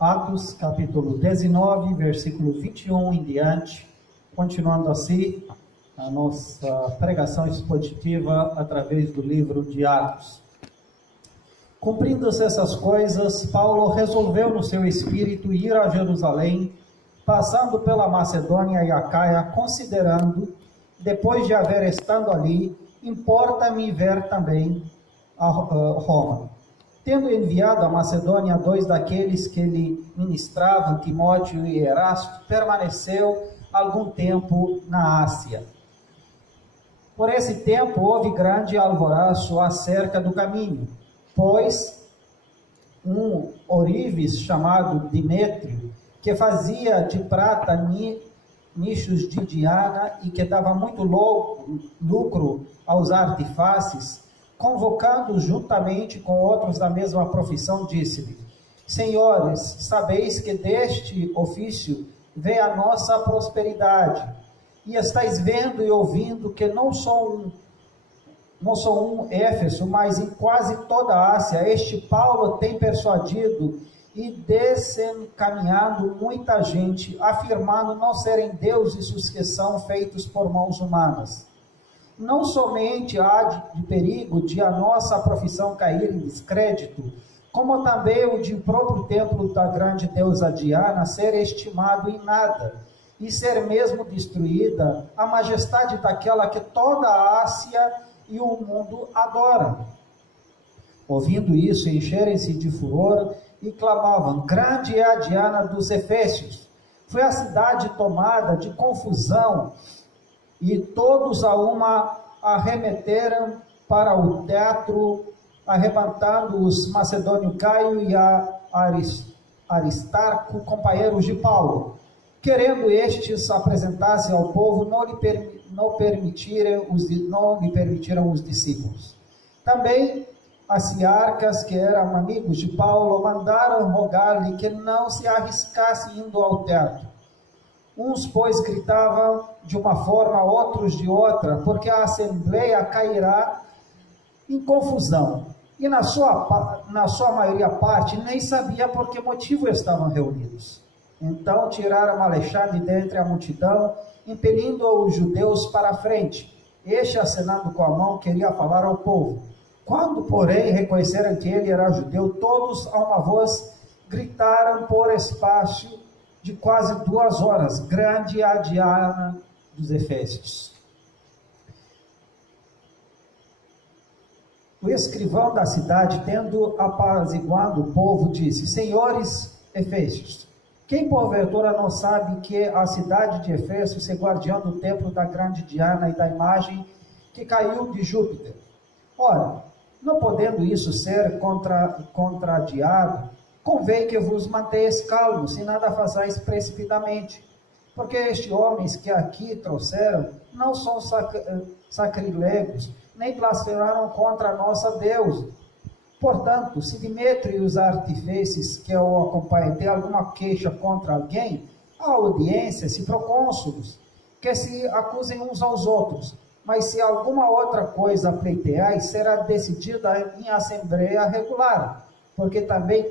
Atos, capítulo 19, versículo 21 em diante, continuando assim a nossa pregação expositiva através do livro de Atos. Cumprindo-se essas coisas, Paulo resolveu no seu espírito ir a Jerusalém, passando pela Macedônia e Acaia, considerando, depois de haver estado ali, importa-me ver também a Roma. Tendo enviado a Macedônia 2 daqueles que lhe ministravam, Timóteo e Erasto, permaneceu algum tempo na Ásia. Por esse tempo houve grande alvoroço acerca do caminho, pois um ourives chamado Demétrio, que fazia de prata nichos de Diana e que dava muito lucro aos artefaces, convocando juntamente com outros da mesma profissão, disse-lhe: Senhores, sabeis que deste ofício vem a nossa prosperidade, e estáis vendo e ouvindo que não só um Éfeso, mas em quase toda a Ásia, este Paulo tem persuadido e desencaminhado muita gente, afirmando não serem deuses os que são feitos por mãos humanas. Não somente há de perigo de a nossa profissão cair em descrédito, como também o de próprio templo da grande deusa Diana ser estimado em nada, e ser mesmo destruída a majestade daquela que toda a Ásia e o mundo adoram. Ouvindo isso, encherem-se de furor e clamavam: grande é a Diana dos Efésios. Foi a cidade tomada de confusão, e todos a uma arremeteram para o teatro, arrebatando os macedônios Gaio e Aristarco, companheiros de Paulo. Querendo estes apresentar-se ao povo, não lhe permitiram os discípulos. Também Asiarcas, que eram amigos de Paulo, mandaram rogar-lhe que não se arriscasse indo ao teatro. Uns, pois, gritavam de uma forma, outros de outra, porque a assembleia cairá em confusão. E na sua maioria parte nem sabia por que motivo estavam reunidos. Então tiraram Alexandre dentre a multidão, impelindo os judeus para a frente. Este, acenando com a mão, queria falar ao povo. Quando, porém, reconheceram que ele era judeu, todos a uma voz gritaram por espaço de quase 2 horas: grande é a Diana dos Efésios. O escrivão da cidade, tendo apaziguado o povo, disse: Senhores Efésios, quem porventura não sabe que a cidade de Efésios se guardiã do templo da grande Diana e da imagem que caiu de Júpiter? Ora, não podendo isso ser contradiado, convém que vos mantenhais calmos e nada façais precipitadamente, porque estes homens que aqui trouxeram não são sacrilegos, nem blasfemaram contra a nossa Deus. Portanto, se Demétrio e os artífices que o acompanham têm alguma queixa contra alguém, a audiência, se procônsulos, que se acusem uns aos outros. Mas se alguma outra coisa pleiteais, será decidida em assembleia regular, porque também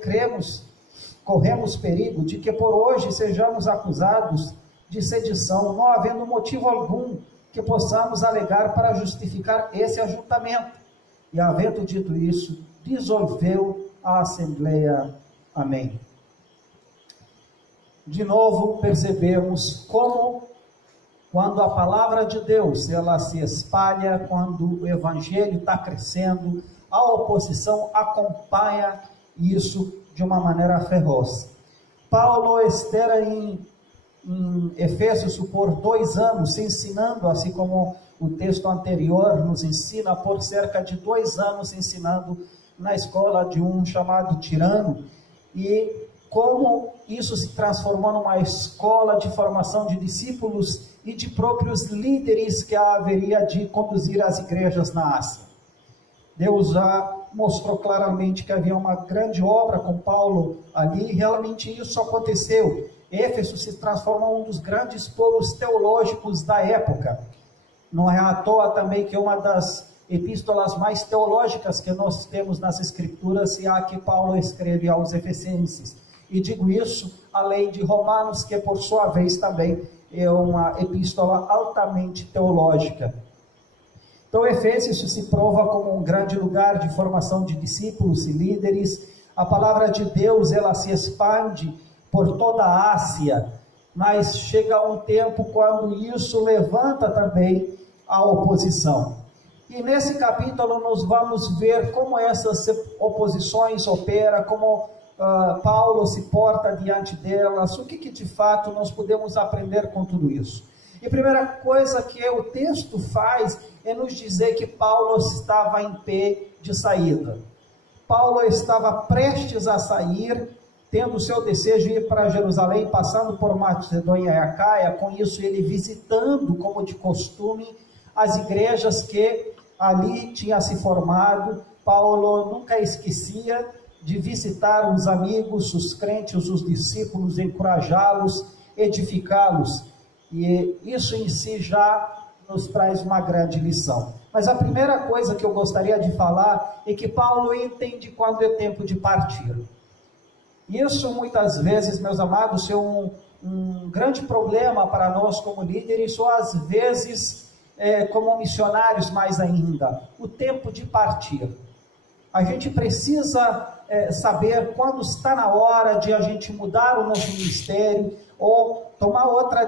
corremos perigo de que por hoje sejamos acusados de sedição, não havendo motivo algum que possamos alegar para justificar esse ajuntamento. E havendo dito isso, dissolveu a assembleia. Amém. De novo, percebemos como, quando a palavra de Deus ela se espalha, quando o evangelho está crescendo, a oposição acompanha isso de uma maneira feroz. Paulo esteve em Efésios por 2 anos ensinando, assim como o texto anterior nos ensina, por cerca de 2 anos ensinando na escola de um chamado Tirano, e como isso se transformou numa escola de formação de discípulos e de próprios líderes que haveria de conduzir as igrejas na Ásia. Deus já mostrou claramente que havia uma grande obra com Paulo ali, e realmente isso aconteceu. Éfeso se transformou em um dos grandes polos teológicos da época. Não é à toa também que uma das epístolas mais teológicas que nós temos nas Escrituras é a que Paulo escreve aos Efesenses. E digo isso além de Romanos, que por sua vez também é uma epístola altamente teológica. Então, Efésios se prova como um grande lugar de formação de discípulos e líderes. A palavra de Deus, ela se expande por toda a Ásia, mas chega um tempo quando isso levanta também a oposição. E nesse capítulo nós vamos ver como essas oposições operam, como Paulo se porta diante delas, o que de fato nós podemos aprender com tudo isso. E a primeira coisa que o texto faz é nos dizer que Paulo estava em pé de saída. Paulo estava prestes a sair, tendo o seu desejo de ir para Jerusalém, passando por Macedônia e Acaia, com isso ele visitando, como de costume, as igrejas que ali tinha se formado. Paulo nunca esquecia de visitar os amigos, os crentes, os discípulos, encorajá-los, edificá-los. E isso em si já nos traz uma grande lição. Mas a primeira coisa que eu gostaria de falar é que Paulo entende quando é tempo de partir. Isso muitas vezes, meus amados, é um grande problema para nós como líderes, ou às vezes como missionários mais ainda, o tempo de partir. A gente precisa saber quando está na hora de a gente mudar o nosso ministério ou tomar outra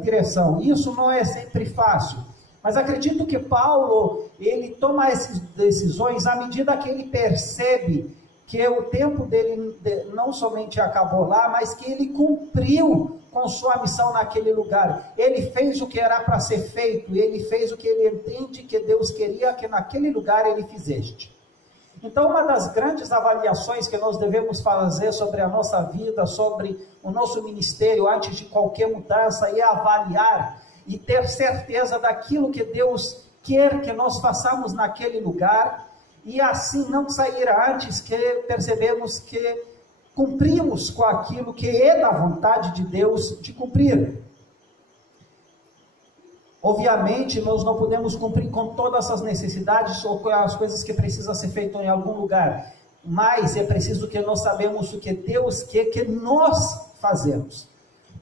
direção. Isso não é sempre fácil, mas acredito que Paulo, ele toma essas decisões à medida que ele percebe que o tempo dele não somente acabou lá, mas que ele cumpriu com sua missão naquele lugar. Ele fez o que era para ser feito, ele fez o que ele entende que Deus queria que naquele lugar ele fizesse. Então, uma das grandes avaliações que nós devemos fazer sobre a nossa vida, sobre o nosso ministério, antes de qualquer mudança, é avaliar e ter certeza daquilo que Deus quer que nós façamos naquele lugar, e assim não sair antes que percebemos que cumprimos com aquilo que é da vontade de Deus de cumprir. Obviamente, nós não podemos cumprir com todas as necessidades ou com as coisas que precisam ser feitas em algum lugar, mas é preciso que nós sabemos o que Deus quer que nós fazemos,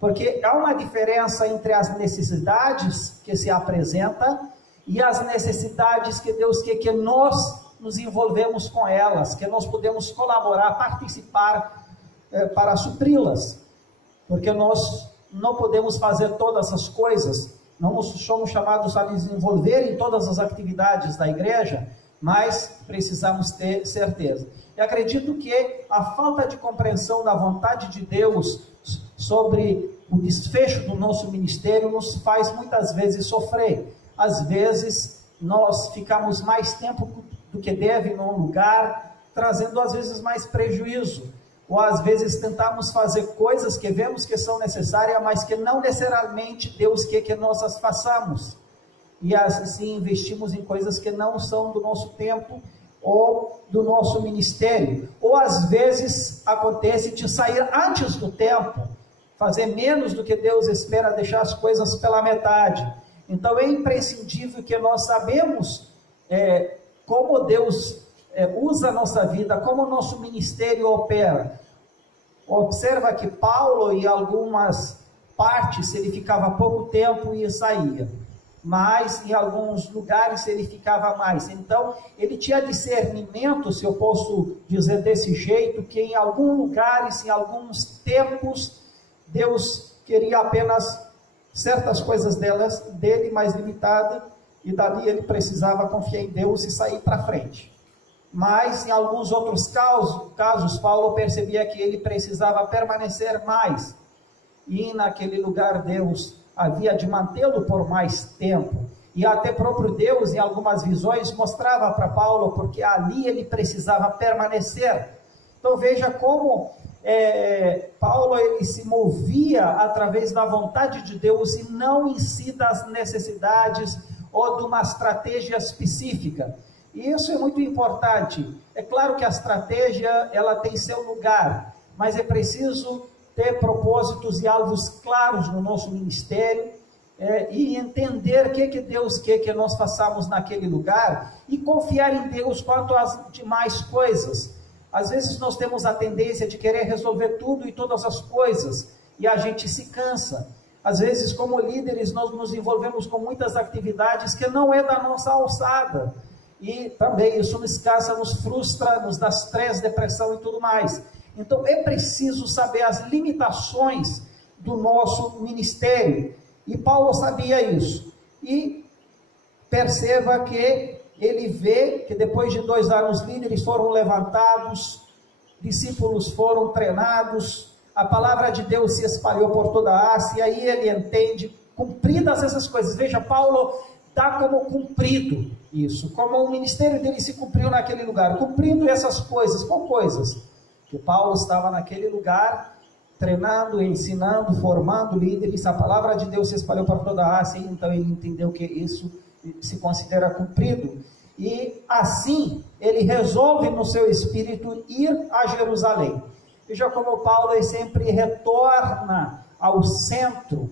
porque há uma diferença entre as necessidades que se apresentam e as necessidades que Deus quer que nós nos envolvemos com elas, que nós podemos colaborar, participar para supri-las, porque nós não podemos fazer todas as coisas. Não somos chamados a desenvolver em todas as atividades da igreja, mas precisamos ter certeza. E acredito que a falta de compreensão da vontade de Deus sobre o desfecho do nosso ministério nos faz muitas vezes sofrer. Às vezes nós ficamos mais tempo do que deve num lugar, trazendo às vezes mais prejuízo. Ou às vezes tentamos fazer coisas que vemos que são necessárias, mas que não necessariamente Deus quer que nós as façamos. E assim investimos em coisas que não são do nosso tempo ou do nosso ministério. Ou às vezes acontece de sair antes do tempo, fazer menos do que Deus espera, deixar as coisas pela metade. Então é imprescindível que nós sabemos como Deus usa a nossa vida, como o nosso ministério opera. Observa que Paulo, em algumas partes, ele ficava pouco tempo e saía, mas em alguns lugares ele ficava mais. Então, ele tinha discernimento, se eu posso dizer desse jeito, que em alguns lugares, em alguns tempos, Deus queria apenas certas coisas dele mais limitada, e dali ele precisava confiar em Deus e sair para frente. Mas em alguns outros casos, Paulo percebia que ele precisava permanecer mais, e naquele lugar Deus havia de mantê-lo por mais tempo, e até próprio Deus em algumas visões mostrava para Paulo, porque ali ele precisava permanecer. Então veja como Paulo ele se movia através da vontade de Deus e não em si das necessidades ou de uma estratégia específica. E isso é muito importante. É claro que a estratégia ela tem seu lugar, mas é preciso ter propósitos e alvos claros no nosso ministério, e entender o que Deus quer que nós façamos naquele lugar, e confiar em Deus quanto às demais coisas. Às vezes nós temos a tendência de querer resolver tudo e todas as coisas, e a gente se cansa. Às vezes, como líderes, nós nos envolvemos com muitas atividades que não é da nossa alçada, e também isso nos cansa, nos frustra, nos dá estresse, depressão e tudo mais. Então é preciso saber as limitações do nosso ministério, e Paulo sabia isso. E perceba que ele vê que depois de 2 anos líderes foram levantados, discípulos foram treinados, a palavra de Deus se espalhou por toda a Ásia, e aí ele entende, cumpridas essas coisas. Veja, Paulo dá como cumprido isso, como o ministério dele se cumpriu naquele lugar, cumprindo essas coisas. Com coisas que Paulo estava naquele lugar, treinando, ensinando, formando líderes, a palavra de Deus se espalhou por toda a Ásia, então ele entendeu que isso se considera cumprido, e assim ele resolve no seu espírito ir a Jerusalém. Veja como Paulo sempre retorna ao centro,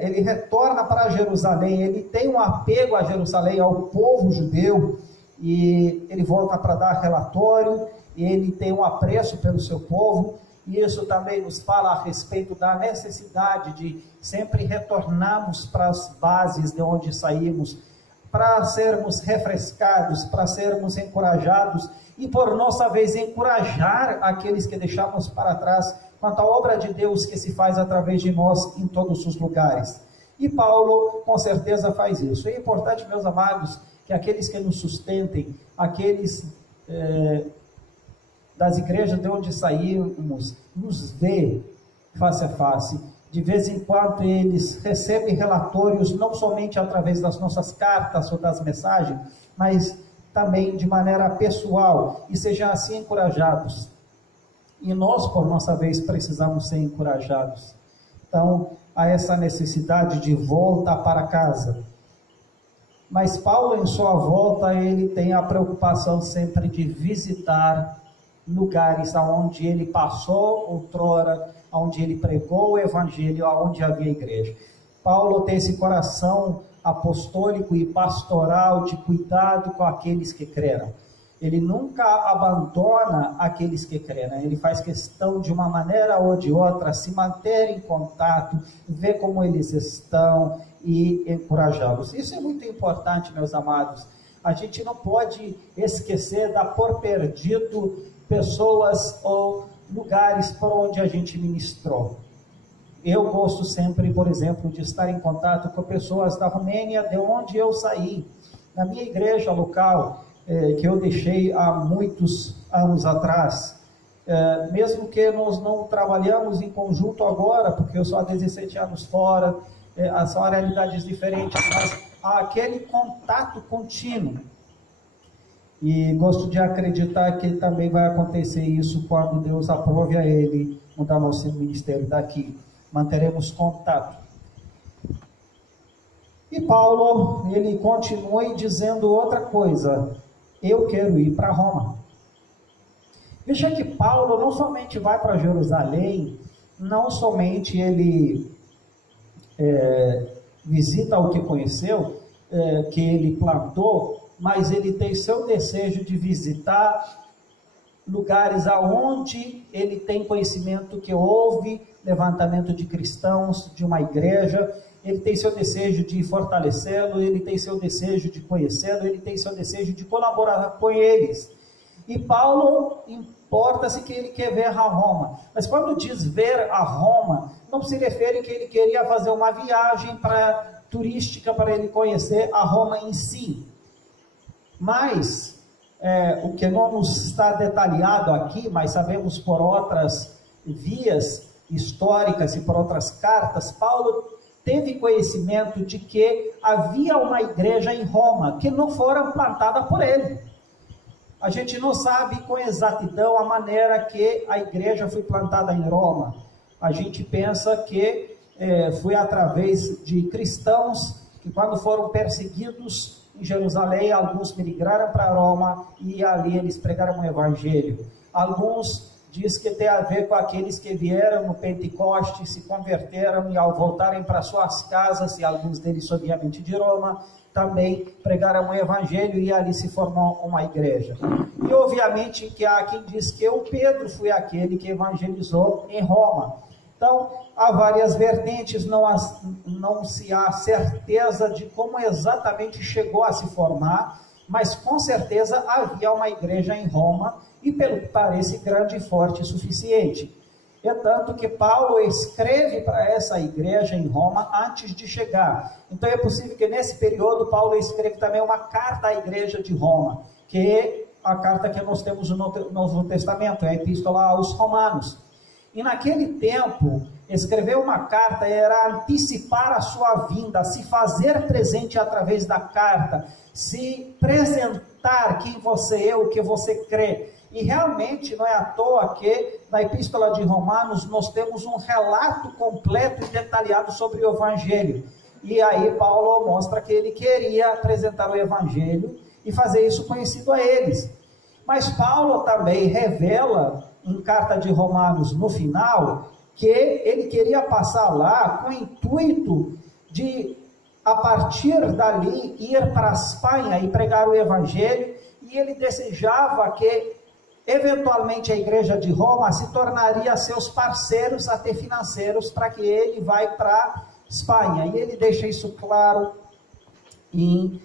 ele retorna para Jerusalém, ele tem um apego a Jerusalém, ao povo judeu, e ele volta para dar relatório, e ele tem um apreço pelo seu povo, e isso também nos fala a respeito da necessidade de sempre retornarmos para as bases de onde saímos, para sermos refrescados, para sermos encorajados, e por nossa vez encorajar aqueles que deixamos para trás, quanto à obra de Deus que se faz através de nós em todos os lugares. E Paulo com certeza faz isso. É importante, meus amados, que aqueles que nos sustentem, aqueles das igrejas de onde saímos, nos vê face a face. De vez em quando eles recebem relatórios, não somente através das nossas cartas ou das mensagens, mas também de maneira pessoal, e sejam assim encorajados. E nós, por nossa vez, precisamos ser encorajados. Então, há essa necessidade de volta para casa. Mas Paulo, em sua volta, ele tem a preocupação sempre de visitar lugares aonde ele passou outrora, onde ele pregou o evangelho, onde havia igreja. Paulo tem esse coração apostólico e pastoral de cuidado com aqueles que creram. Ele nunca abandona aqueles que creram, ele faz questão de uma maneira ou de outra se manter em contato, ver como eles estão e encorajá-los. Isso é muito importante, meus amados. A gente não pode esquecer, dar por perdido pessoas ou lugares por onde a gente ministrou. Eu gosto sempre, por exemplo, de estar em contato com pessoas da Romênia, de onde eu saí. Na minha igreja local, que eu deixei há muitos anos atrás, mesmo que nós não trabalhamos em conjunto agora, porque eu sou há 17 anos fora, são realidades diferentes, mas há aquele contato contínuo. E gosto de acreditar que também vai acontecer isso quando Deus aprove a ele mudar nosso ministério daqui. Manteremos contato. E Paulo, ele continua dizendo outra coisa: eu quero ir para Roma. Veja que Paulo não somente vai para Jerusalém, não somente ele visita o que conheceu, que ele plantou, mas ele tem seu desejo de visitar lugares aonde ele tem conhecimento que houve levantamento de cristãos, de uma igreja. Ele tem seu desejo de fortalecê-lo, ele tem seu desejo de conhecê-lo, ele tem seu desejo de colaborar com eles. E Paulo importa-se que ele quer ver a Roma, mas quando diz ver a Roma, não se refere que ele queria fazer uma viagem turística para ele conhecer a Roma em si. Mas, o que não nos está detalhado aqui, mas sabemos por outras vias históricas e por outras cartas, Paulo teve conhecimento de que havia uma igreja em Roma, que não fora plantada por ele. A gente não sabe com exatidão a maneira que a igreja foi plantada em Roma. A gente pensa que foi através de cristãos que, quando foram perseguidos em Jerusalém, alguns migraram para Roma e ali eles pregaram o evangelho. Alguns diz que tem a ver com aqueles que vieram no Pentecoste, se converteram e ao voltarem para suas casas, e alguns deles obviamente de Roma, também pregaram o evangelho e ali se formou uma igreja. E obviamente que há quem diz que o Pedro foi aquele que evangelizou em Roma. Então, há várias vertentes, não se há certeza de como exatamente chegou a se formar, mas com certeza havia uma igreja em Roma, e pelo que parece grande e forte o suficiente. É tanto que Paulo escreve para essa igreja em Roma antes de chegar. Então é possível que nesse período Paulo escreve também uma carta à igreja de Roma, que é a carta que nós temos no Novo Testamento, é a epístola aos Romanos. E naquele tempo, escrever uma carta era antecipar a sua vinda, se fazer presente através da carta, se apresentar quem você é, o que você crê. E realmente não é à toa que na epístola de Romanos nós temos um relato completo e detalhado sobre o evangelho. E aí Paulo mostra que ele queria apresentar o evangelho e fazer isso conhecido a eles. Mas Paulo também revela em carta de Romanos no final que ele queria passar lá com o intuito de, a partir dali, ir para a Espanha e pregar o evangelho, e ele desejava que eventualmente a igreja de Roma se tornaria seus parceiros até financeiros para que ele vá para a Espanha. E ele deixa isso claro em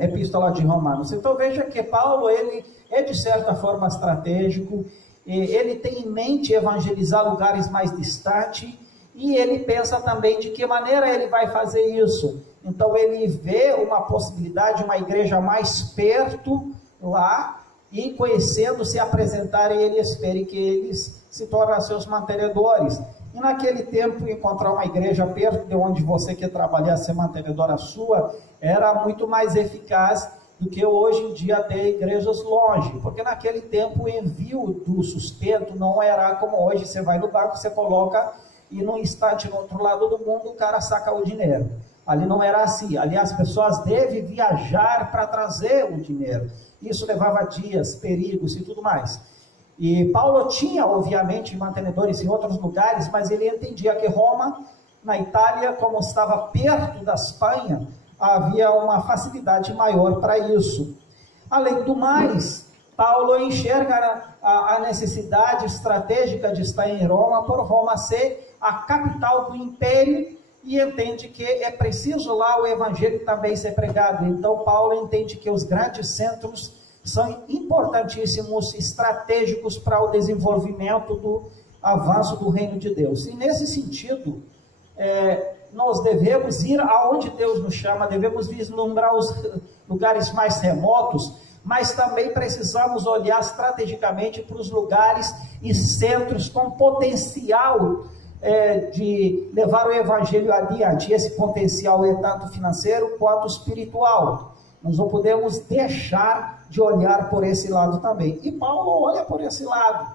epístola de Romanos. Então veja que Paulo, ele é de certa forma estratégico, ele tem em mente evangelizar lugares mais distantes, e ele pensa também de que maneira ele vai fazer isso. Então ele vê uma possibilidade, uma igreja mais perto lá, e conhecendo, se apresentarem, ele espere que eles se tornem seus mantenedores. E naquele tempo, encontrar uma igreja perto de onde você quer trabalhar, ser mantenedora sua, era muito mais eficaz do que hoje em dia ter igrejas longe, porque naquele tempo o envio do sustento não era como hoje, você vai no banco, você coloca e num instante no outro lado do mundo o cara saca o dinheiro. Ali não era assim, ali as pessoas devem viajar para trazer o dinheiro. Isso levava dias, perigos e tudo mais. E Paulo tinha, obviamente, mantenedores em outros lugares, mas ele entendia que Roma, na Itália, como estava perto da Espanha, havia uma facilidade maior para isso. Além do mais, Paulo enxerga a necessidade estratégica de estar em Roma, por Roma ser a capital do império, e entende que é preciso lá o evangelho também ser pregado. Então Paulo entende que os grandes centros são importantíssimos, estratégicos para o desenvolvimento do avanço do reino de Deus. E nesse sentido, nós devemos ir aonde Deus nos chama, devemos vislumbrar os lugares mais remotos, mas também precisamos olhar estrategicamente para os lugares e centros com potencial de levar o evangelho adiante. Esse potencial é tanto financeiro quanto espiritual. Nós não podemos deixar de olhar por esse lado também. E Paulo olha por esse lado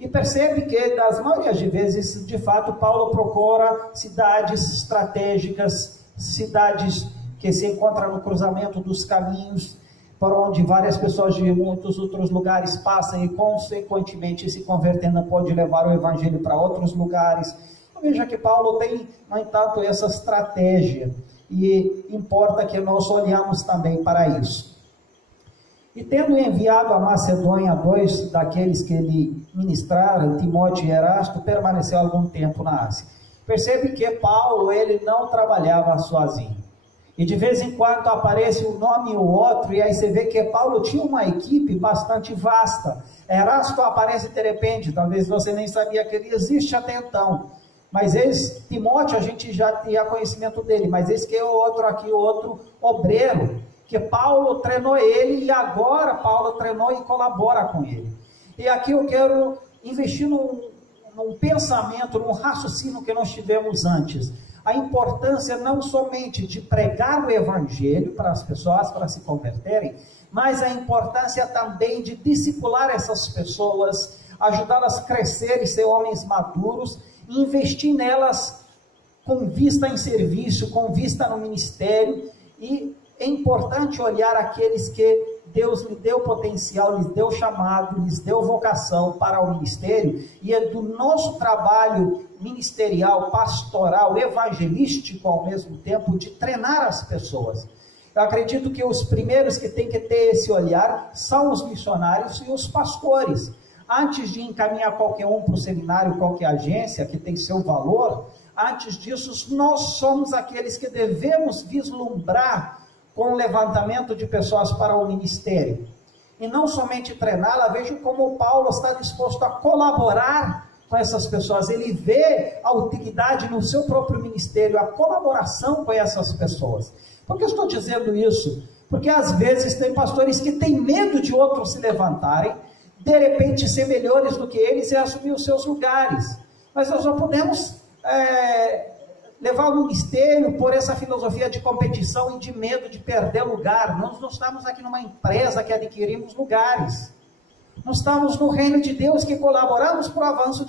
e percebe que, das maioria de vezes, de fato, Paulo procura cidades estratégicas, cidades que se encontram no cruzamento dos caminhos, por onde várias pessoas de muitos outros lugares passam e, consequentemente, se convertendo, pode levar o evangelho para outros lugares. Então, veja que Paulo tem, no entanto, essa estratégia, e importa que nós olhamos também para isso. E tendo enviado a Macedônia 2 daqueles que ele ministraram, Timóteo e Erasto, permaneceu algum tempo na Ásia. Percebe que Paulo, ele não trabalhava sozinho. E de vez em quando aparece um nome ou outro, e aí você vê que Paulo tinha uma equipe bastante vasta. Erasto aparece de repente, talvez você nem sabia que ele existe até então. Mas Timóteo, a gente já tinha conhecimento dele, mas esse que é o outro aqui, o outro obreiro, que Paulo treinou ele, e agora Paulo treinou e colabora com ele. E aqui eu quero investir num pensamento, num raciocínio que nós tivemos antes. A importância não somente de pregar o evangelho para as pessoas, para se converterem, mas a importância também de discipular essas pessoas, ajudá-las a crescer e ser homens maduros, e investir nelas com vista em serviço, com vista no ministério. E é importante olhar aqueles que Deus lhe deu potencial, lhes deu chamado, lhes deu vocação para o ministério, e é do nosso trabalho ministerial, pastoral, evangelístico ao mesmo tempo, de treinar as pessoas. Eu acredito que os primeiros que têm que ter esse olhar são os missionários e os pastores. Antes de encaminhar qualquer um para o seminário, qualquer agência que tem seu valor, antes disso, nós somos aqueles que devemos vislumbrar com o levantamento de pessoas para o ministério. E não somente treiná-la, vejo como o Paulo está disposto a colaborar com essas pessoas. Ele vê a utilidade no seu próprio ministério, a colaboração com essas pessoas. Por que eu estou dizendo isso? Porque às vezes tem pastores que têm medo de outros se levantarem, de repente ser melhores do que eles e assumir os seus lugares. Mas nós não podemos levar o ministério por essa filosofia de competição e de medo de perder lugar. Nós não estamos aqui numa empresa que adquirimos lugares. Nós estamos no reino de Deus, que colaboramos para o avanço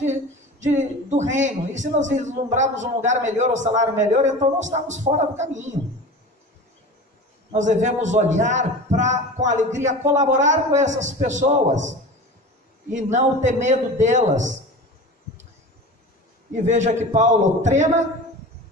do reino. E se nós vislumbrarmos um lugar melhor, ou salário melhor, então nós estamos fora do caminho. Nós devemos olhar para, com alegria, colaborar com essas pessoas e não ter medo delas. E veja que Paulo treina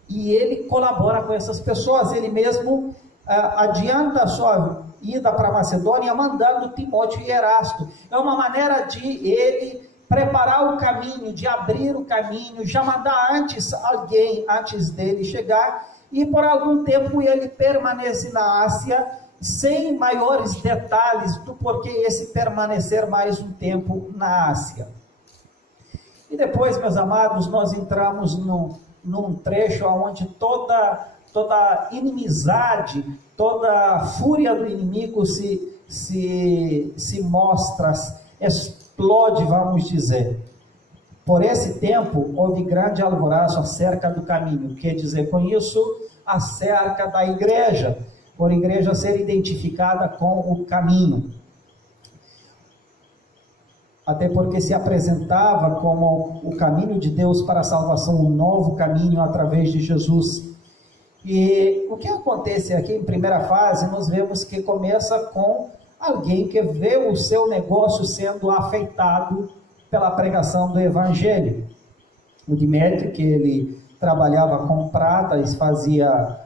e ele colabora com essas pessoas. Ele mesmo adianta a sua ida para a Macedônia mandando Timóteo e Erasto. É uma maneira de ele preparar o caminho, de abrir o caminho, já mandar antes alguém, antes dele chegar, e por algum tempo ele permanece na Ásia, sem maiores detalhes do porquê esse permanecer mais um tempo na Ásia. E depois, meus amados, nós entramos num trecho onde toda inimizade, toda fúria do inimigo se mostra, explode, vamos dizer. Por esse tempo, houve grande alvoroço acerca do caminho. Quer dizer com isso? Acerca da igreja, por igreja ser identificada com o caminho. Até porque se apresentava como o caminho de Deus para a salvação, um novo caminho através de Jesus. E o que acontece aqui em primeira fase, nós vemos que começa com alguém que vê o seu negócio sendo afetado pela pregação do Evangelho. O Demétrio, que ele trabalhava com prata e fazia,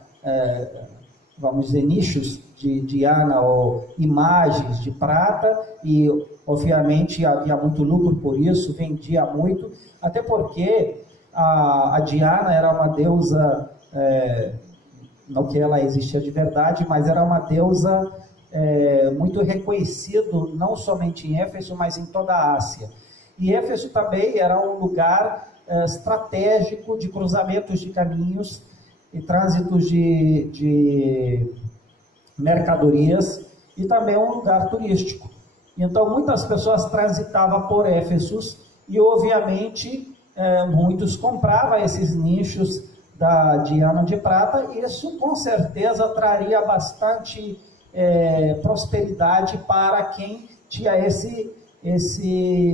vamos dizer, nichos de diana ou imagens de prata, e obviamente havia muito lucro por isso, vendia muito, até porque a Diana era uma deusa, não que ela existia de verdade, mas era uma deusa muito reconhecida, não somente em Éfeso, mas em toda a Ásia. E Éfeso também era um lugar estratégico de cruzamentos de caminhos e trânsitos de mercadorias, e também um lugar turístico. Então muitas pessoas transitavam por Éfeso e obviamente muitos compravam esses nichos da Diana de prata, e isso com certeza traria bastante prosperidade para quem tinha esse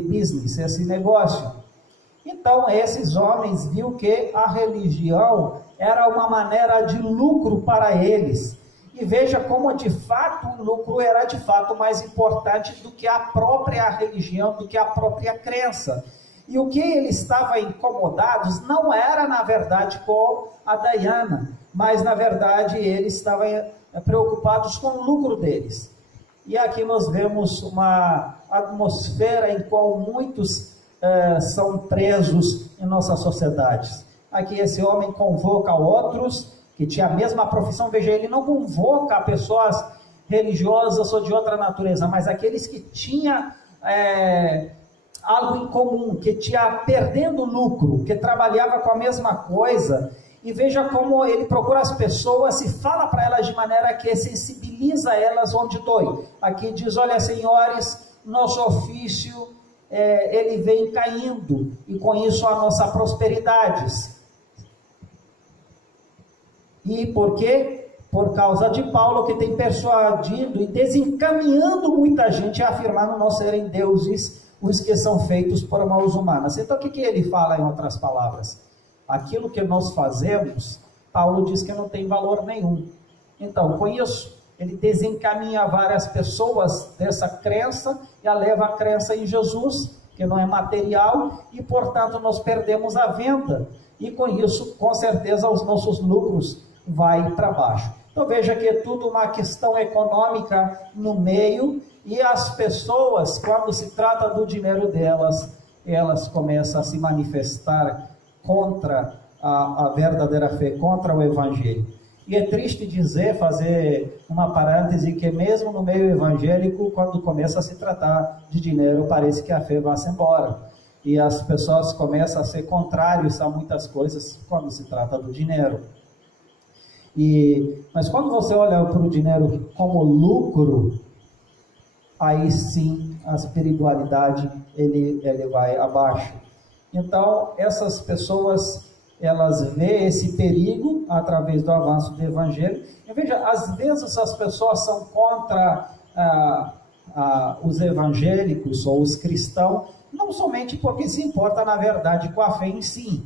business, esse negócio. Então esses homens viram que a religião era uma maneira de lucro para eles. E veja como de fato o lucro era de fato mais importante do que a própria religião, do que a própria crença. E o que eles estavam incomodados não era na verdade com a Diana, mas na verdade eles estavam preocupados com o lucro deles. E aqui nós vemos uma atmosfera em qual muitos são presos em nossas sociedades. Aqui esse homem convoca outros que tinha a mesma profissão. Veja, ele não convoca pessoas religiosas ou de outra natureza, mas aqueles que tinham algo em comum, que tinha perdendo lucro, que trabalhava com a mesma coisa. E veja como ele procura as pessoas e fala para elas de maneira que sensibiliza elas onde dói. Aqui diz: olha, senhores, nosso ofício ele vem caindo, e com isso a nossa prosperidade. E por quê? Por causa de Paulo, que tem persuadido e desencaminhando muita gente a afirmar no não serem deuses os que são feitos por mãos humanas. Então o que ele fala em outras palavras? Aquilo que nós fazemos, Paulo diz que não tem valor nenhum. Então com isso, ele desencaminha várias pessoas dessa crença e a leva à crença em Jesus, que não é material, e portanto nós perdemos a venda, e com isso, com certeza, os nossos lucros vai para baixo. Então veja que é tudo uma questão econômica no meio, e as pessoas, quando se trata do dinheiro delas, elas começam a se manifestar contra a verdadeira fé, contra o Evangelho. E é triste dizer, fazer uma parêntese, que mesmo no meio evangélico, quando começa a se tratar de dinheiro, parece que a fé vai-se embora. E as pessoas começam a ser contrários a muitas coisas quando se trata do dinheiro. Mas quando você olha para o dinheiro como lucro, aí sim a espiritualidade ele vai abaixo. Então essas pessoas, elas veem esse perigo através do avanço do Evangelho. E veja, às vezes as pessoas são contra os evangélicos ou os cristãos, não somente porque se importa na verdade com a fé em si,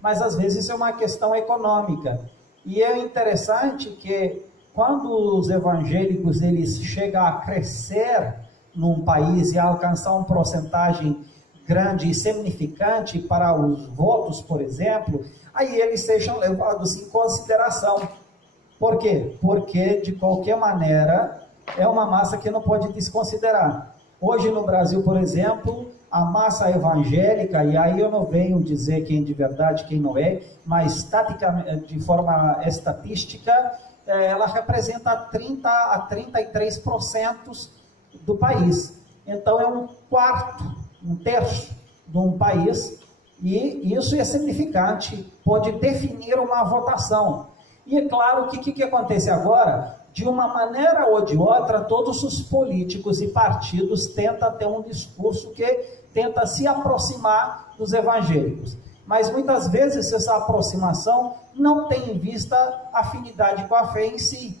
mas às vezes é uma questão econômica. E é interessante que quando os evangélicos eles chegam a crescer num país e a alcançar uma porcentagem grande e significante para os votos, por exemplo, aí eles sejam levados em consideração. Por quê? Porque, de qualquer maneira, é uma massa que não pode desconsiderar. Hoje no Brasil, por exemplo, a massa evangélica, e aí eu não venho dizer quem de verdade, quem não é, mas de forma estatística, ela representa 30 a 33% do país. Então é um quarto, um terço de um país, e isso é significante, pode definir uma votação. E é claro que o que acontece agora? De uma maneira ou de outra, todos os políticos e partidos tentam ter um discurso que tenta se aproximar dos evangélicos. Mas muitas vezes essa aproximação não tem em vista afinidade com a fé em si.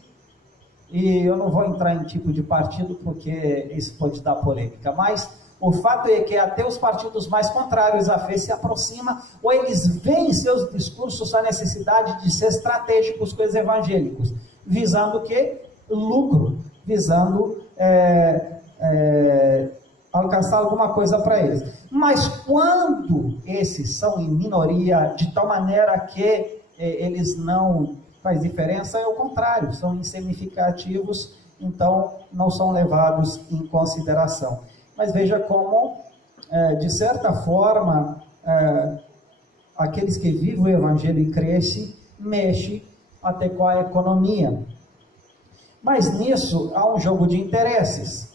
E eu não vou entrar em tipo de partido porque isso pode dar polêmica, mas o fato é que até os partidos mais contrários à fé se aproximam, ou eles veem em seus discursos a necessidade de ser estratégicos com os evangélicos, visando o quê? Lucro, visando alcançar alguma coisa para eles. Mas quando esses são em minoria, de tal maneira que eles não faz diferença, é o contrário, são insignificativos, então não são levados em consideração. Mas veja como, de certa forma, aqueles que vivem o Evangelho e crescem, mexem até com a economia. Mas nisso há um jogo de interesses.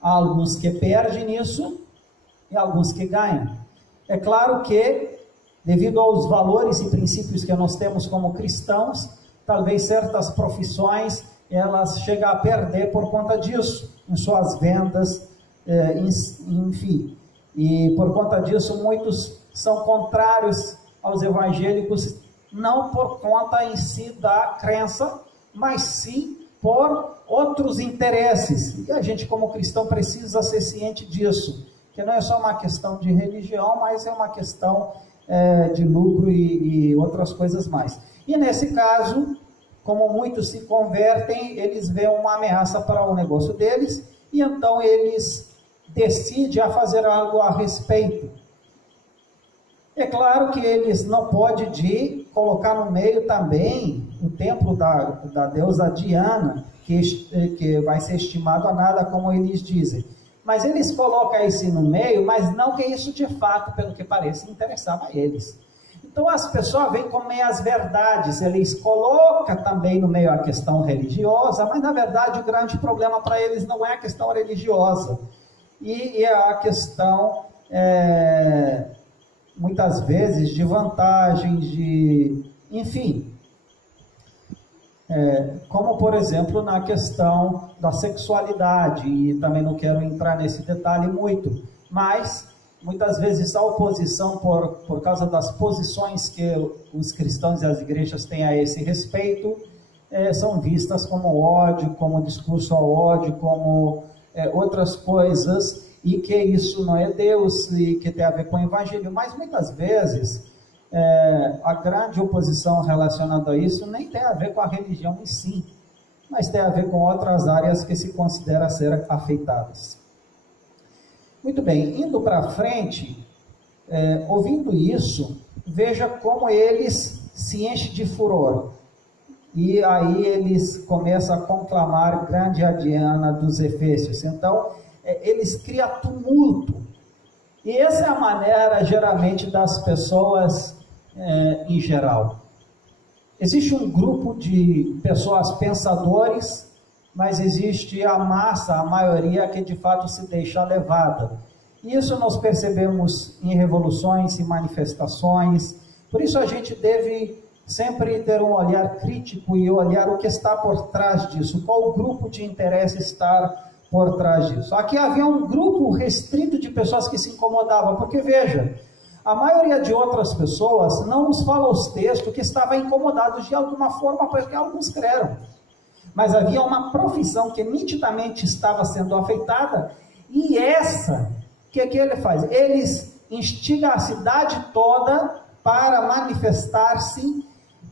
Há alguns que perdem nisso e alguns que ganham. É claro que, devido aos valores e princípios que nós temos como cristãos, talvez certas profissões elas chegam a perder por conta disso, em suas vendas, enfim. E por conta disso, muitos são contrários aos evangélicos, não por conta em si da crença, mas sim por outros interesses. E a gente, como cristão, precisa ser ciente disso, que não é só uma questão de religião, mas é uma questão de lucro e outras coisas mais. E nesse caso, como muitos se convertem, eles veem uma ameaça para o negócio deles, e então eles decidem a fazer algo a respeito. É claro que eles não podem colocar no meio também o templo da deusa Diana, que vai ser estimado a nada, como eles dizem. Mas eles colocam isso no meio, mas não que isso de fato, pelo que parece, interessava a eles. Então as pessoas veem como as verdades, eles colocam também no meio a questão religiosa, mas na verdade o grande problema para eles não é a questão religiosa, e é a questão, muitas vezes, de vantagens, enfim, como por exemplo na questão da sexualidade, e também não quero entrar nesse detalhe muito, mas muitas vezes a oposição por causa das posições que os cristãos e as igrejas têm a esse respeito, são vistas como ódio, como discurso ao ódio, como outras coisas, e que isso não é Deus, e que tem a ver com o Evangelho. Mas muitas vezes a grande oposição relacionada a isso nem tem a ver com a religião em si, mas tem a ver com outras áreas que se considera ser afetadas. Muito bem, indo para frente, ouvindo isso, veja como eles se enchem de furor. E aí eles começam a conclamar grande a Diana dos Efésios. Então, eles criam tumulto. E essa é a maneira, geralmente, das pessoas em geral. Existe um grupo de pessoas pensadores, mas existe a massa, a maioria, que de fato se deixa levada. Isso nós percebemos em revoluções e manifestações. Por isso a gente deve sempre ter um olhar crítico e olhar o que está por trás disso, qual grupo de interesse está por trás disso. Aqui havia um grupo restrito de pessoas que se incomodavam, porque veja, a maioria de outras pessoas não nos fala os textos que estavam incomodados de alguma forma, porque alguns creram. Mas havia uma profissão que nitidamente estava sendo afetada, e essa, o que ele faz? Eles instigam a cidade toda para manifestar-se,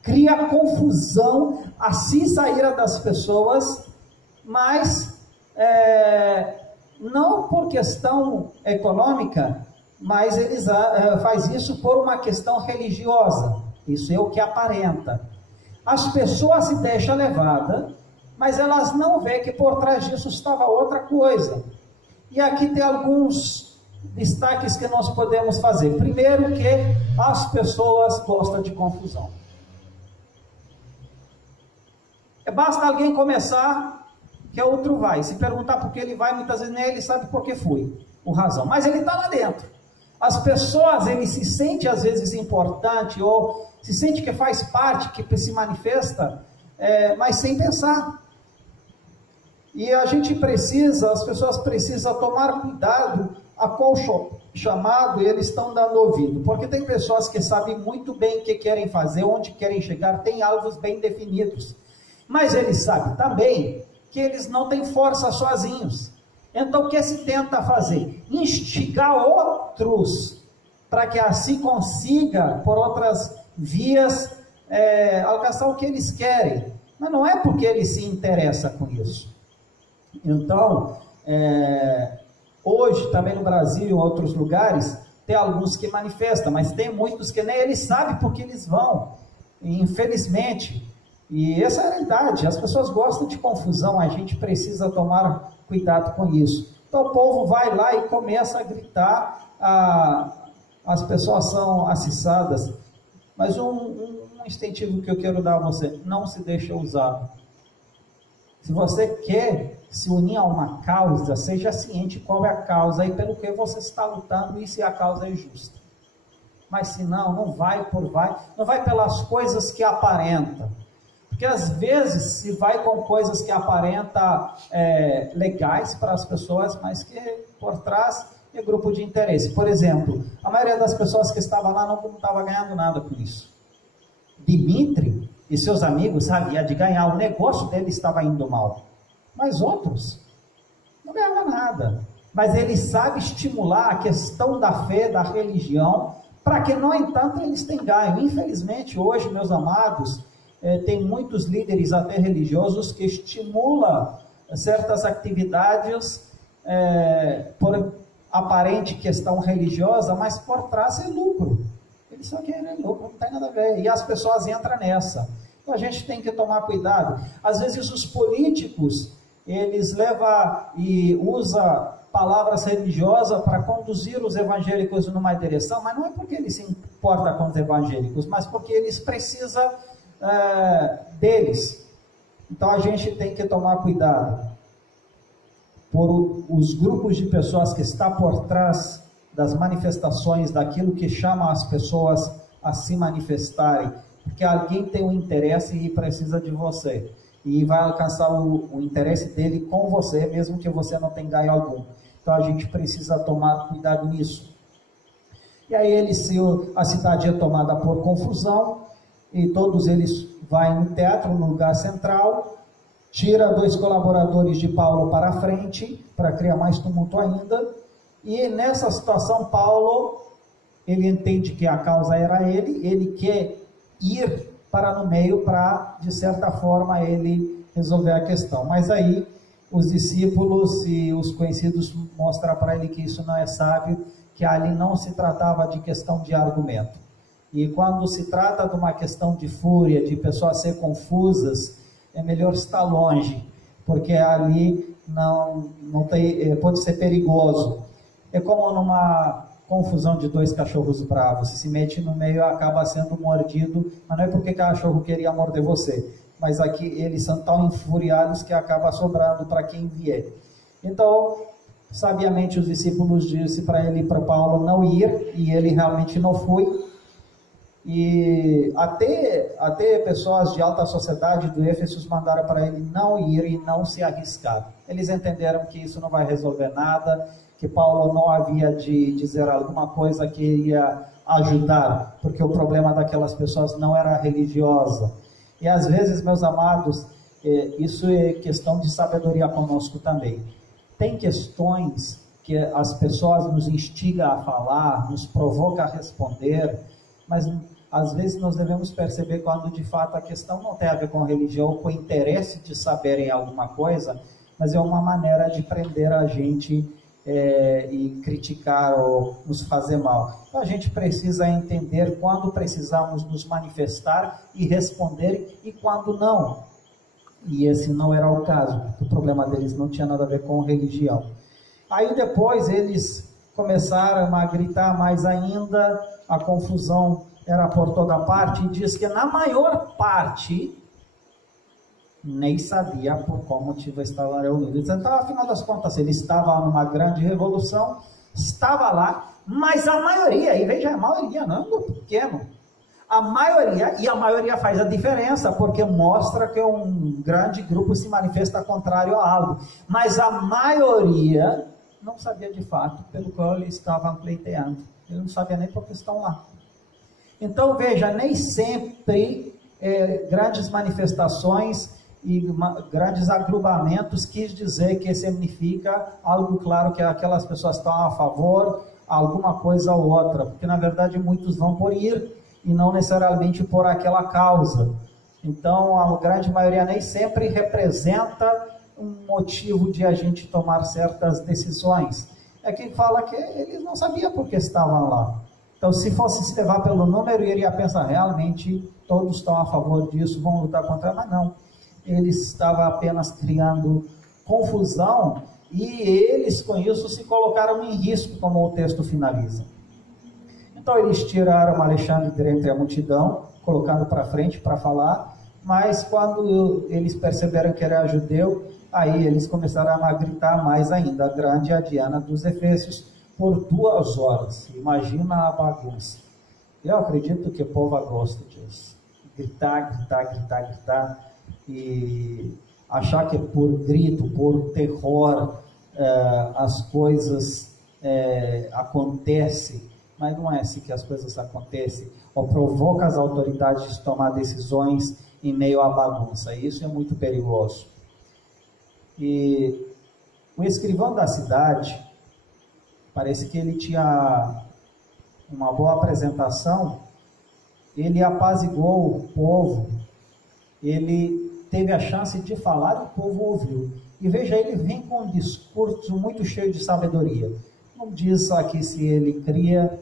cria confusão, assim saíram das pessoas, mas não por questão econômica, mas eles faz isso por uma questão religiosa. Isso é o que aparenta. As pessoas se deixam levadas, mas elas não veem que por trás disso estava outra coisa. E aqui tem alguns destaques que nós podemos fazer. Primeiro, que as pessoas gostam de confusão. Basta alguém começar, que o outro vai. Se perguntar por que ele vai, muitas vezes nem ele sabe por que foi, o razão. Mas ele está lá dentro. As pessoas, ele se sente às vezes importante, ou se sente que faz parte, que se manifesta, mas sem pensar. E a gente precisa, as pessoas precisam tomar cuidado a qual chamado eles estão dando ouvido. Porque tem pessoas que sabem muito bem o que querem fazer, onde querem chegar, têm alvos bem definidos. Mas eles sabem também que eles não têm força sozinhos. Então o que se tenta fazer? Instigar outros, para que assim consiga, por outras vias, alcançar o que eles querem. Mas não é porque eles se interessam com isso. Então, hoje também no Brasil e em outros lugares, tem alguns que manifestam, mas tem muitos que nem eles sabem porque eles vão, infelizmente. E essa é a realidade, as pessoas gostam de confusão, a gente precisa tomar cuidado com isso. Então o povo vai lá e começa a gritar, as pessoas são acessadas. Mas um incentivo que eu quero dar a você: não se deixe usar. Se você quer se unir a uma causa, seja ciente qual é a causa e pelo que você está lutando e se a causa é justa. Mas se não, não vai pelas coisas que aparentam. Porque às vezes se vai com coisas que aparentam legais para as pessoas, mas que por trás é grupo de interesse. Por exemplo, a maioria das pessoas que estavam lá não estava ganhando nada com isso. Dimitri e seus amigos sabiam de ganhar, o negócio dele estava indo mal. Mas outros não ganhavam nada. Mas ele sabe estimular a questão da fé, da religião, para que, no entanto, eles tenham ganho. Infelizmente, hoje, meus amados, tem muitos líderes até religiosos que estimulam certas atividades por aparente questão religiosa, mas por trás é lucro. Eles só querem lucro, não tem nada a ver. E as pessoas entram nessa. Então a gente tem que tomar cuidado. Às vezes os políticos, eles levam e usam palavras religiosas para conduzir os evangélicos numa direção, mas não é porque eles se importam com os evangélicos, mas porque eles precisam deles. Então a gente tem que tomar cuidado por os grupos de pessoas que estão por trás das manifestações, daquilo que chama as pessoas a se manifestarem, porque alguém tem um interesse e precisa de você, e vai alcançar o interesse dele com você, mesmo que você não tenha ganho algum. Então a gente precisa tomar cuidado nisso. E aí a cidade é tomada por confusão, e todos eles vão no teatro, no lugar central, tira 2 colaboradores de Paulo para a frente, para criar mais tumulto ainda, e nessa situação Paulo, ele entende que a causa era ele quer ir para no meio para, de certa forma, ele resolver a questão. Mas aí os discípulos e os conhecidos mostram para ele que isso não é sábio, que ali não se tratava de questão de argumento. E quando se trata de uma questão de fúria, de pessoas ser confusas, é melhor estar longe, porque ali não tem, pode ser perigoso. É como numa confusão de dois cachorros bravos, se mete no meio e acaba sendo mordido, mas não é porque o cachorro queria morder você, mas aqui eles são tão enfuriados que acaba sobrando para quem vier. Então, sabiamente os discípulos disseram para ele, para Paulo não ir, e ele realmente não foi. E até pessoas de alta sociedade do Éfeso mandaram para ele não ir e não se arriscar. Eles entenderam que isso não vai resolver nada, que Paulo não havia de dizer alguma coisa que ia ajudar, porque o problema daquelas pessoas não era religiosa. E às vezes, meus amados, isso é questão de sabedoria conosco também. Tem questões que as pessoas nos instigam a falar, nos provocam a responder, mas às vezes nós devemos perceber quando de fato a questão não tem a ver com religião, com o interesse de saberem alguma coisa, mas é uma maneira de prender a gente e criticar ou nos fazer mal. Então a gente precisa entender quando precisamos nos manifestar e responder e quando não. E esse não era o caso, porque o problema deles não tinha nada a ver com religião. Aí depois eles começaram a gritar mais ainda, a confusão era por toda parte, e diz que na maior parte nem sabia por qual motivo estavam reunidos. Então, afinal das contas, ele estava numa grande revolução, estava lá, mas a maioria, e veja, a maioria não é um grupo pequeno, a maioria faz a diferença, porque mostra que um grande grupo se manifesta contrário a algo, mas a maioria não sabia de fato pelo qual eles estavam pleiteando, ele não sabia nem por que estão lá. Então veja, nem sempre grandes manifestações e grandes agrupamentos quis dizer que significa algo claro que aquelas pessoas estão a favor, alguma coisa ou outra, porque na verdade muitos vão por ir e não necessariamente por aquela causa. Então a grande maioria nem sempre representa um motivo de a gente tomar certas decisões. É quem fala que eles não sabiam por que estavam lá. Então, se fosse se levar pelo número, ele ia pensar, realmente, todos estão a favor disso, vão lutar contra, mas não. Eles estavam apenas criando confusão e eles, com isso, se colocaram em risco, como o texto finaliza. Então, eles tiraram Alexandre de entre a multidão, colocando para frente para falar, mas quando eles perceberam que era judeu, aí eles começaram a gritar mais ainda, a grande Diana dos Efésios, por 2 horas. Imagina a bagunça. Eu acredito que o povo gosta disso. Gritar, e achar que por grito, por terror, as coisas acontecem, mas não é assim que as coisas acontecem, ou provoca as autoridades a tomar decisões em meio à bagunça. Isso é muito perigoso. E o escrivão da cidade, parece que ele tinha uma boa apresentação, ele apaziguou o povo, ele teve a chance de falar e o povo ouviu. E veja, ele vem com um discurso muito cheio de sabedoria. Não diz aqui se ele cria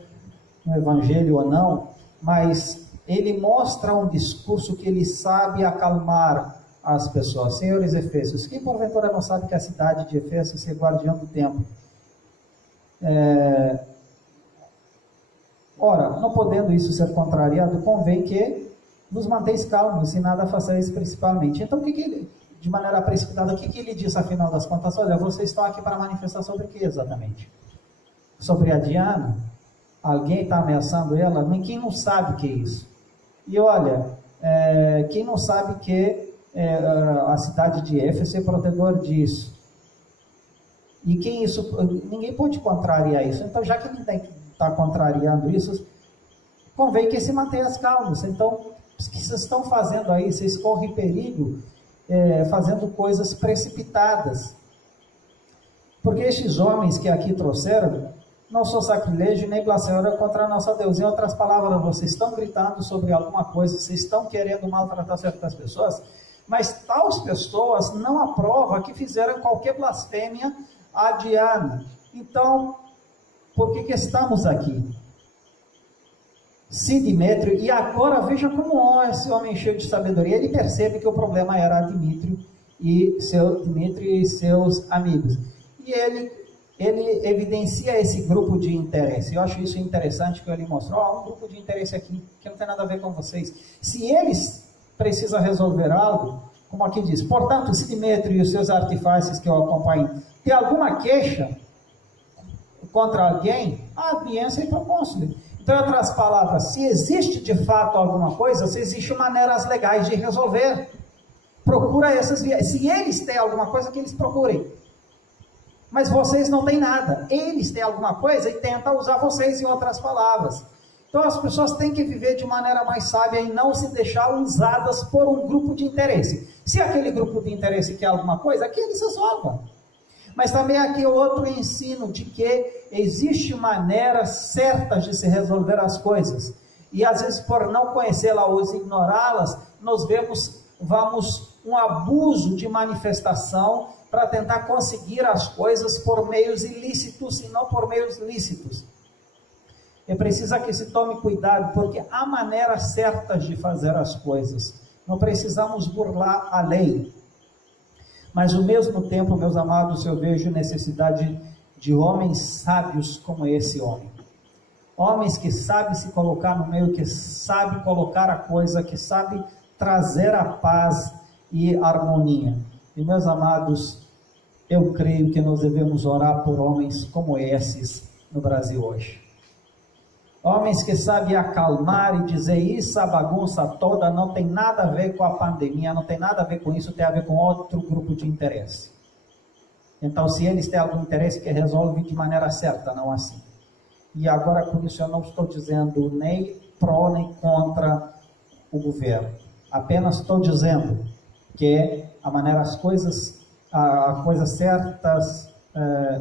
no evangelho ou não, mas ele mostra um discurso que ele sabe acalmar as pessoas. Senhores Efésios, quem porventura não sabe que a cidade de Efésios é guardiã do templo? Ora, não podendo isso ser contrariado, convém que nos manteis calmos e nada façais principalmente. Então, de maneira precipitada, o que ele diz afinal das contas? Olha, vocês estão aqui para manifestar sobre o que exatamente? Sobre a Diana? Alguém está ameaçando ela? Quem não sabe o que é isso? E olha, quem não sabe que a cidade de Éfeso é protetor disso? E ninguém pode contrariar isso. Então, já que ninguém está contrariando isso, convém que se mantenha as calmas. Então, o que vocês estão fazendo aí? Vocês correm perigo fazendo coisas precipitadas. Porque estes homens que aqui trouxeram não são sacrilégio nem blasfêmia contra nosso Deus. Em outras palavras, vocês estão gritando sobre alguma coisa, vocês estão querendo maltratar certas pessoas, Mas tais pessoas não aprovam que fizeram qualquer blasfêmia a Diana. Então, por que estamos aqui? Se Demétrio, e agora veja como esse homem cheio de sabedoria, ele percebe que o problema era Demétrio e seus amigos. E ele evidencia esse grupo de interesse. Eu acho isso interessante que ele mostrou. Um grupo de interesse aqui, que não tem nada a ver com vocês. Se eles precisam resolver algo, como aqui diz, portanto, se Demétrio e os seus artífices que o acompanham tem alguma queixa contra alguém, a audiência é para o cônsul. Então, em outras palavras, se existe de fato alguma coisa, se existem maneiras legais de resolver, procura essas vias. Se eles têm alguma coisa, que eles procurem. Mas vocês não têm nada. Eles têm alguma coisa e tentam usar vocês, em outras palavras. Então, as pessoas têm que viver de maneira mais sábia e não se deixar usadas por um grupo de interesse. Se aquele grupo de interesse quer alguma coisa, que eles resolvam. Mas também aqui outro ensino de que existe maneiras certas de se resolver as coisas. E às vezes por não conhecê-las ou ignorá-las, nós vamos um abuso de manifestação para tentar conseguir as coisas por meios ilícitos e não por meios lícitos. É preciso que se tome cuidado, porque há maneiras certas de fazer as coisas. Não precisamos burlar a lei. Mas ao mesmo tempo, meus amados, eu vejo necessidade de homens sábios como esse homem. Homens que sabem se colocar no meio, que sabem colocar a coisa, que sabem trazer a paz e a harmonia. E meus amados, eu creio que nós devemos orar por homens como esses no Brasil hoje. Homens que sabem acalmar e dizer isso, a bagunça toda não tem nada a ver com a pandemia, não tem nada a ver com isso, tem a ver com outro grupo de interesse. Então, se eles têm algum interesse, que resolve de maneira certa, não assim. E agora, com isso, eu não estou dizendo nem pró nem contra o governo. Apenas estou dizendo que a maneira, as coisas certas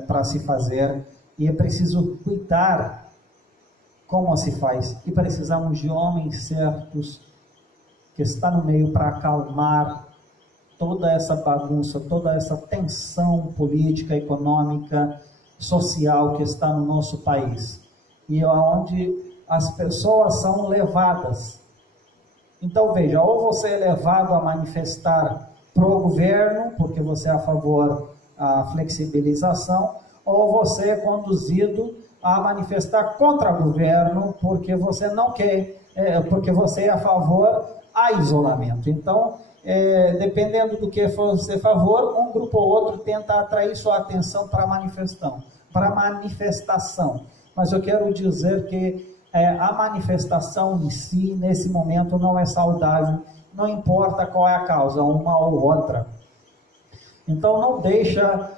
para se fazer, e é preciso cuidar como se faz, e precisamos de homens certos que estão no meio para acalmar toda essa bagunça, toda essa tensão política, econômica, social que está no nosso país, e onde as pessoas são levadas. Então veja, ou você é levado a manifestar pro governo, porque você é a favor da flexibilização, ou você é conduzido a manifestar contra o governo, porque você não quer, porque você é a favor a isolamento. Então, dependendo do que você é a favor, um grupo ou outro tenta atrair sua atenção para a manifestação. Mas eu quero dizer que a manifestação em si, nesse momento, não é saudável, não importa qual é a causa, uma ou outra. Então, não deixa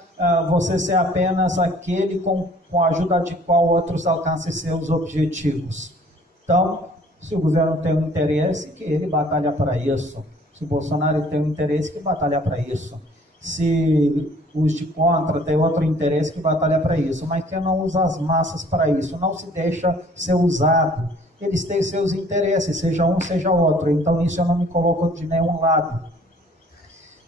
você ser apenas aquele com a ajuda de qual outros alcancem seus objetivos. Então, se o governo tem um interesse, que ele batalha para isso. Se o Bolsonaro tem um interesse, que batalha para isso. Se os de contra têm outro interesse, que batalha para isso. Mas que não usa as massas para isso, não se deixa ser usado. Eles têm seus interesses, seja um, seja outro. Então, isso eu não me coloco de nenhum lado.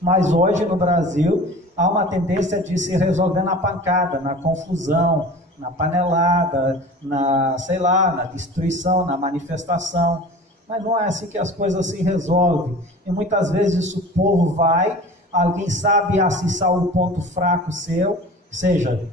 Mas hoje no Brasil há uma tendência de se resolver na pancada, na confusão, na panelada, na destruição, na manifestação. Mas não é assim que as coisas se resolvem. E muitas vezes o povo vai, alguém sabe acessar o ponto fraco seu, seja,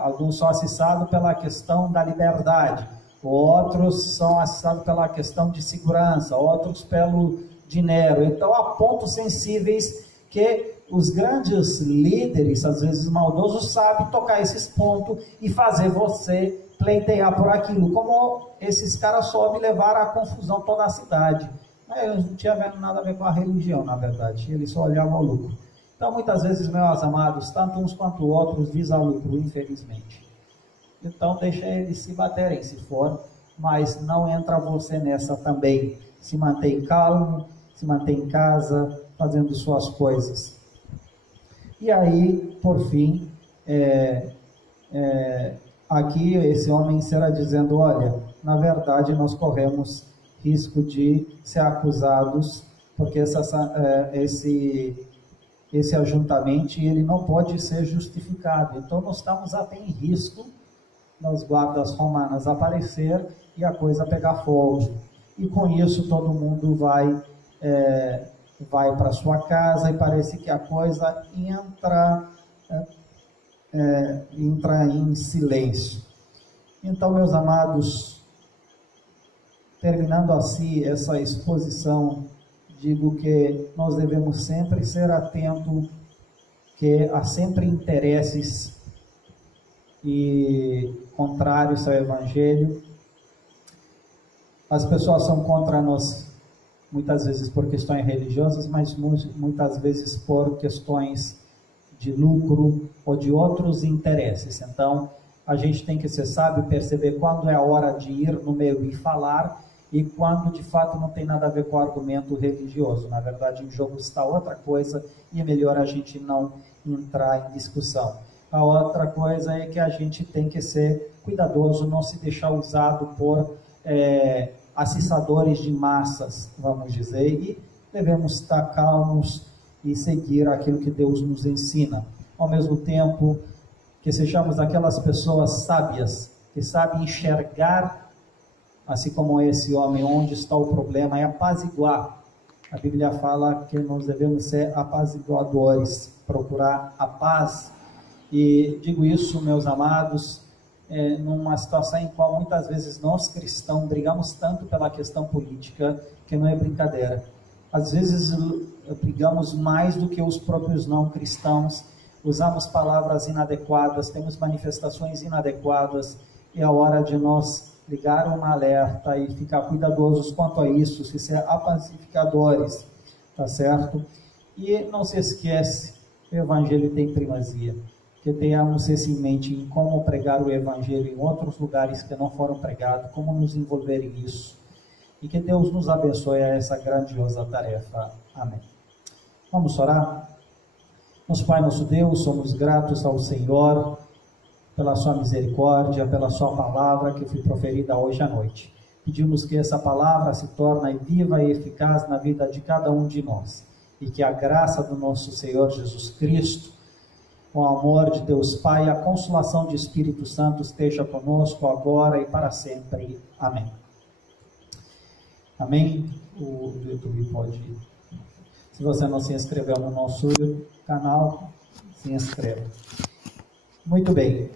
alguns são acessados pela questão da liberdade, outros são acessados pela questão de segurança, outros pelo dinheiro. Então há pontos sensíveis que os grandes líderes, às vezes maldosos, sabem tocar esses pontos e fazer você pleitear por aquilo, como esses caras soube levar a confusão toda a cidade. Eles não tinham nada a ver com a religião, na verdade, eles só olhavam ao lucro. Então, muitas vezes, meus amados, tanto uns quanto outros visam lucro, infelizmente. Então, deixa eles se baterem, se for, mas não entra você nessa também. Se mantém calmo, se mantém em casa, fazendo suas coisas. E aí, por fim, aqui esse homem será dizendo, olha, na verdade nós corremos risco de ser acusados porque esse ajuntamento ele não pode ser justificado. Então nós estamos até em risco das guardas romanas aparecer e a coisa pegar fogo. E com isso todo mundo vai para sua casa e parece que a coisa entra em silêncio. Então, meus amados, terminando assim essa exposição, digo que nós devemos sempre ser atentos que há sempre interesses e contrários ao Evangelho. As pessoas são contra nós, muitas vezes por questões religiosas, mas muitas vezes por questões de lucro ou de outros interesses. Então, a gente tem que ser sábio, perceber quando é a hora de ir no meio e falar e quando de fato não tem nada a ver com o argumento religioso. Na verdade, em jogo está outra coisa e é melhor a gente não entrar em discussão. A outra coisa é que a gente tem que ser cuidadoso, não se deixar usado por acessadores de massas, vamos dizer, e devemos estar calmos e seguir aquilo que Deus nos ensina. Ao mesmo tempo, que sejamos aquelas pessoas sábias, que sabem enxergar, assim como esse homem, onde está o problema, e apaziguar. A Bíblia fala que nós devemos ser apaziguadores, procurar a paz. E digo isso, meus amados, numa situação em qual muitas vezes nós cristãos brigamos tanto pela questão política, que não é brincadeira. Às vezes brigamos mais do que os próprios não cristãos, usamos palavras inadequadas, temos manifestações inadequadas, e é a hora de nós ligar uma alerta e ficar cuidadosos quanto a isso, se ser apacificadores, tá certo? E não se esquece, o Evangelho tem primazia, que tenhamos isso em mente em como pregar o Evangelho em outros lugares que não foram pregados, como nos envolver em isso, e que Deus nos abençoe a essa grandiosa tarefa. Amém. Vamos orar? Nosso Pai, nosso Deus, somos gratos ao Senhor pela sua misericórdia, pela sua palavra que foi proferida hoje à noite. Pedimos que essa palavra se torne viva e eficaz na vida de cada um de nós, e que a graça do nosso Senhor Jesus Cristo, o amor de Deus Pai e a consolação do Espírito Santo esteja conosco agora e para sempre. Amém. Amém? O YouTube pode... Se você não se inscreveu no nosso canal, se inscreva. Muito bem.